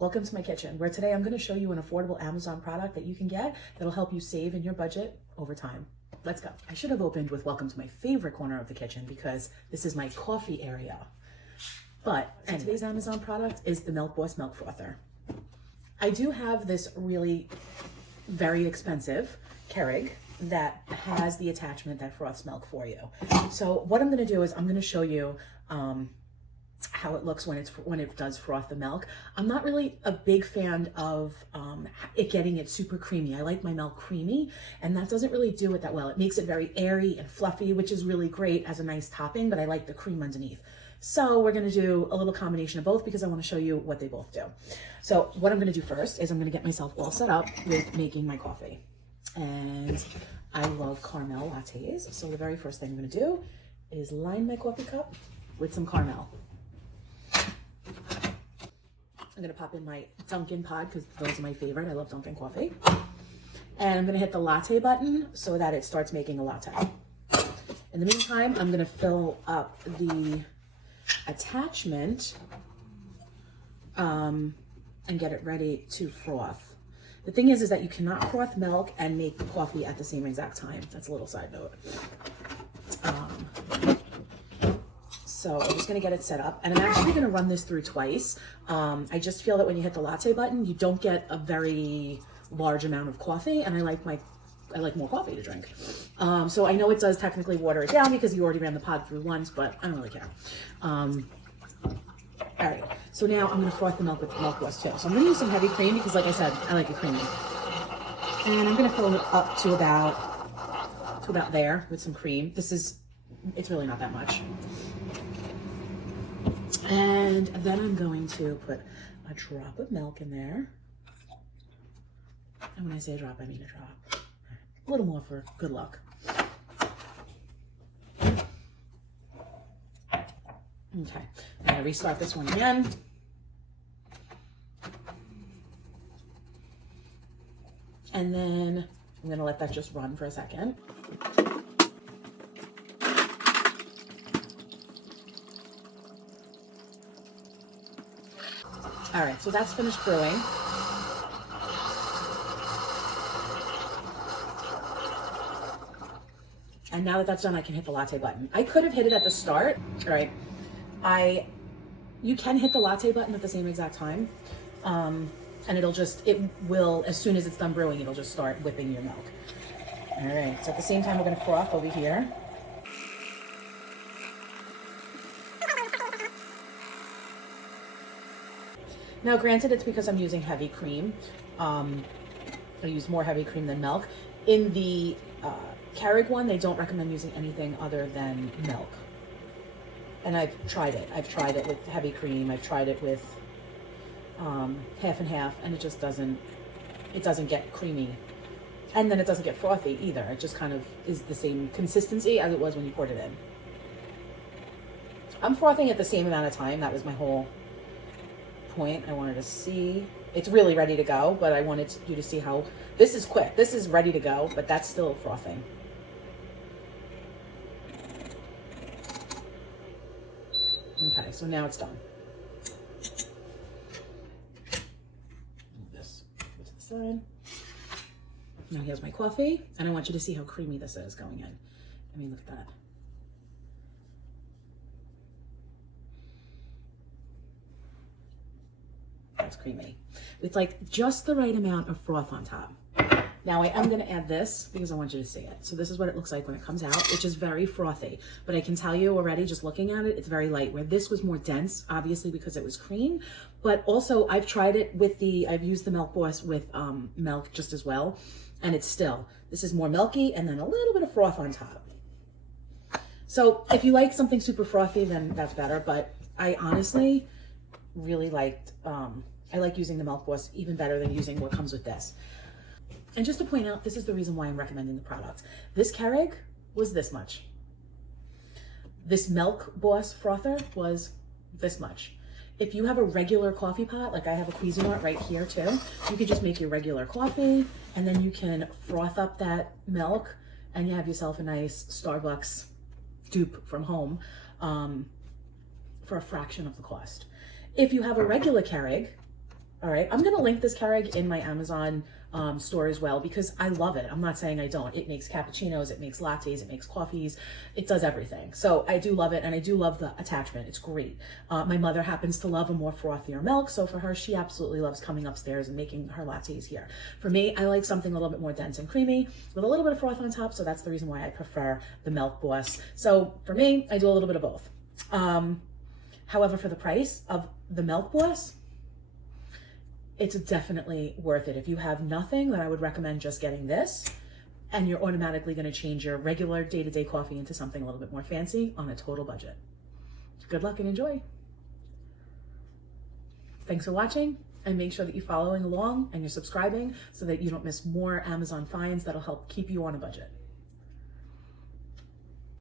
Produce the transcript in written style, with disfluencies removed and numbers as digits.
Welcome to my kitchen, where today I'm going to show you an affordable Amazon product that you can get that'll help you save in your budget over time. Let's go. I should have opened with welcome to my favorite corner of the kitchen because this is my coffee area. But today's Amazon product is the Milk Boss Milk Frother. I do have this really very expensive Keurig that has the attachment that froths milk for you. So what I'm going to do is I'm going to show you how it looks when it does froth the milk. I'm not really a big fan of it getting it super creamy. I like my milk creamy, and that doesn't really do it that well. It makes it very airy and fluffy, which is really great as a nice topping, but I like the cream underneath. So we're gonna do a little combination of both because I wanna show you what they both do. So what I'm gonna do first is I'm gonna get myself all set up with making my coffee. And I love caramel lattes. So the very first thing I'm gonna do is line my coffee cup with some caramel. I'm gonna pop in my Dunkin' pod because those are my favorite. I love Dunkin' coffee. And I'm gonna hit the latte button so that it starts making a latte. In the meantime, I'm gonna fill up the attachment and get it ready to froth. The thing is that you cannot froth milk and make coffee at the same exact time. That's a little side note. So I'm just gonna get it set up, and I'm actually gonna run this through twice. I just feel that when you hit the latte button, you don't get a very large amount of coffee, and I like more coffee to drink. So I know it does technically water it down because you already ran the pod through once, but I don't really care. All right, so now I'm gonna froth the milk with the Milk Boss too. So I'm gonna use some heavy cream because, like I said, I like it creamy. And I'm gonna fill it up to about there with some cream. It's really not that much. And then I'm going to put a drop of milk in there. And when I say a drop, I mean a drop. A little more for good luck. Okay, I'm gonna restart this one again. And then I'm gonna let that just run for a second. All right, so that's finished brewing. And now that that's done, I can hit the latte button. I could have hit it at the start. All right, you can hit the latte button at the same exact time. And it will, as soon as it's done brewing, it'll just start whipping your milk. All right, so at the same time, we're gonna froth over here. Now, granted, it's because I'm using heavy cream. I use more heavy cream than milk. In the Keurig one, they don't recommend using anything other than milk. And I've tried it. I've tried it with heavy cream. I've tried it with half and half, and it just doesn't get creamy. And then it doesn't get frothy either. It just kind of is the same consistency as it was when you poured it in. I'm frothing at the same amount of time. That was my whole point. I wanted to see, it's really ready to go, but I wanted you to see how this is quick. This is ready to go, but that's still frothing. Okay, so now it's done. Move this to the side. Now here's my coffee, and I want you to see how creamy this is going in. I mean, look at that. That's creamy with like just the right amount of froth on top. Now I am going to add this because I want you to see it. So this is what it looks like when it comes out, which is very frothy, but I can tell you already just looking at it, it's very light, where this was more dense, obviously because it was cream, but also I've tried it with I've used the Milk Boss with milk just as well, and this is more milky and then a little bit of froth on top. So if you like something super frothy, then that's better, but I honestly really liked, I like using the Milk Boss even better than using what comes with this. And just to point out, this is the reason why I'm recommending the product. This Keurig was this much. This Milk Boss frother was this much. If you have a regular coffee pot, like I have a Cuisinart right here too, you could just make your regular coffee and then you can froth up that milk and you have yourself a nice Starbucks dupe from home for a fraction of the cost. If you have a regular Keurig, All right, I'm gonna link this Keurig in my Amazon store as well because I love it. I'm not saying I don't. It makes cappuccinos, it makes lattes, it makes coffees, it does everything. So I do love it, and I do love the attachment. It's great. My mother happens to love a more frothier milk, so for her, she absolutely loves coming upstairs and making her lattes here. For me, I like something a little bit more dense and creamy with a little bit of froth on top, so that's the reason why I prefer the Milk Boss. So for me, I do a little bit of both. However, for the price of the Milk Boss, it's definitely worth it. If you have nothing, then I would recommend just getting this, and you're automatically going to change your regular day-to-day coffee into something a little bit more fancy on a total budget. Good luck and enjoy. Thanks for watching, and make sure that you're following along and you're subscribing so that you don't miss more Amazon finds that'll help keep you on a budget.